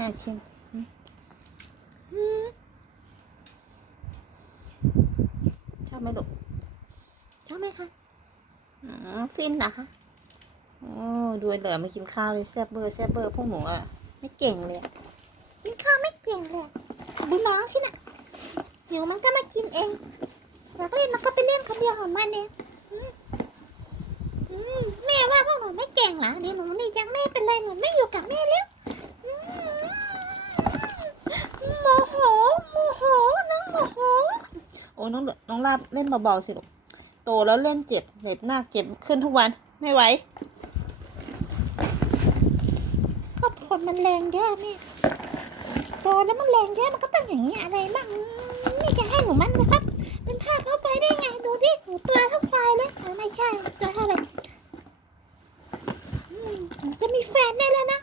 น่ากินอืมอืมชอบไหมลูกชอบไหมคะอ๋อฟินเหรอคะโอ้ดูไอ้เหลือมากินข้าวเลยแซ่บเบอร์แซ่บเบอร์พวกหนูอะไม่เก่งเลยอะกินข้าวไม่เก่งเลยอะดูน้องสินะเดี๋ยวมันก็มากินเองอยากเล่นมันก็ไปเล่นคนเดียวของมันเองอืมอืมแม่ว่าพวกหนูไม่เก่งเหรอเดี๋ยวหนูนี่ยังไม่เป็นไรหนูไม่อยู่กับแม่แล้วอืมโมโหโมโหน้องโมโหโอ้ น้องน้องลาบเล่นเบาๆสิลูกโตแล้วเล่นเจ็บเจ็บหน้าเจ็บขึ้นทุกวันไม่ไหวก็คนมันแรงเยอะแม่โตแล้วมันแรงเยอะมันก็ต้องอย่างนี้อะไรบ้างนี่จะให้หนูมันนะครับเป็นภาพเข้าไปได้ไงดูดิหนูตัวเท่าควายเลยไม่ใช่ตัวเท่าไหร่จะมีแฟนได้แล้วนะ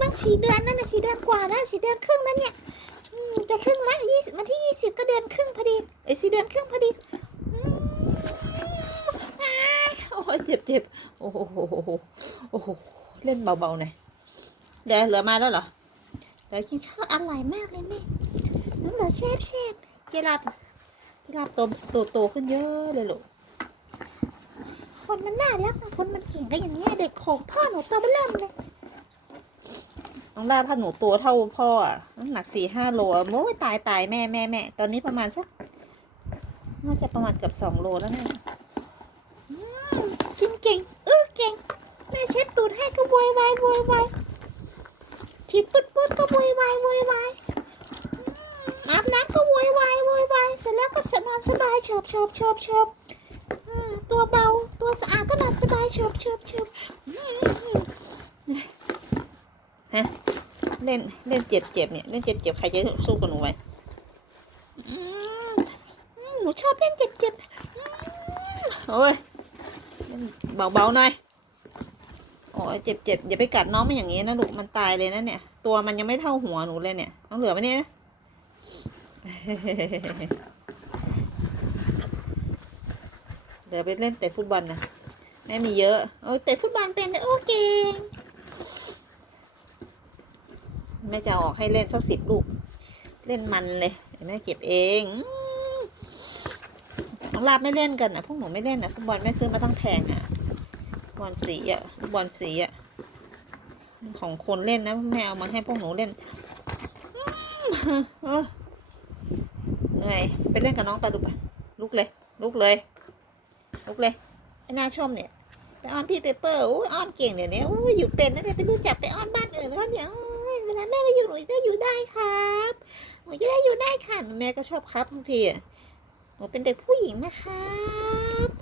บางสี่เดือนนั่นนะสี่เดือนกว่าแล้วสี่เดือนครึ่งนั่นเนี่ย จะครึ่งแล้วยี่สิบวันที่ยี่สิบก็เดือนครึ่งพอดีเอ้ยสี่เดือนครึ่งพอดีอืมอ้ายโอ้ยเจ็บเจ็บโอ้โหโอ้โหเล่นเบาๆหน่อยเดี๋ยวเหลือมาแล้วเหรอเดี๋ยวกินข้าวอร่อยมากเลยแม่น้ำเหลือเชฟเชฟเจรับเจรับโตโตโตขึ้นเยอะเลยลูกคนมันน่ารักอะคนมันเก่งก็อย่างนี้ยเด็กของพ่อหนูตัวเบอเริ่มเลย น้องลาถ้าหนูตัวเท่าพ่ออะน้ำหนักสี่ห้าโลโอ้ยตายตายแม่แม่แม่ตอนนี้ประมาณสักน่าจะประมาณเกือบสองโลแล้วเนี่ยกินเก่งเออเก่งแม่เช็ดตูดให้ก็โวยวายโวยวายฉีดปุ๊ดปุ๊ดก็โวยวายโวยวายอาบน้ำก็โวยวายโวยวายเสร็จแล้วก็สนอนสบายเฉิบเฉิบเฉิบเฉิบตัวเบาตัวสะอาดก็นอนสบายเฉิบเฉิบเฉิบ ฮะเล่นเล่นเจ็บเจ็บเนี่ยเล่นเจ็บเจ็บใครจะสู้กับหนูไหมหนูชอบเล่นเจ็บเจ็บโอ้ยเล่นเบาๆหน่อยโอ้ยเจ็บเจ็บอย่าไปกัดน้องมันอย่างนี้นะลูกมันตายเลยนะเนี่ย ตัวมันยังไม่เท่าหัวหนูเลยเนี่ยน้องเหลือไหมเนี่ยเดี๋ยวไปเล่นเตะฟุตบอลนะแม่มีเยอะโอ้ยเตะฟุตบอลเป็นโอเก่งแม่จะออกให้เล่นสักสิบลูก เล่นมันเลยแม่เก็บเองน้องลาบไม่เล่นกันนะพวกหนูไม่เล่นนะฟุตบอลแม่ซื้อมาตั้งแพงอะบอลสีอะฟุตบอลสีอะของคนเล่นนะแม่เอามาให้พวกหนูเล่นเหนื่อยไปเล่นกับน้องไปลูกไปลุกเลย ลุกเลยลุกเลยไอ้น้าชมเนี่ยไปอ้อนพี่เปเปอร์อ้อ้อนเก่งเดี๋ยวนี้โอ้ยอยู่เป็นนะเนี่ยไปรู้จักไปอ้อนบ้านอื่นเขาเนี่ย แม่ไปอยู่หนูจะได้อยู่ได้ครับหนูจะได้อยู่ได้ค่ะแม่ก็ชอบครับบางทีหนูเป็นเด็กผู้หญิงนะครับ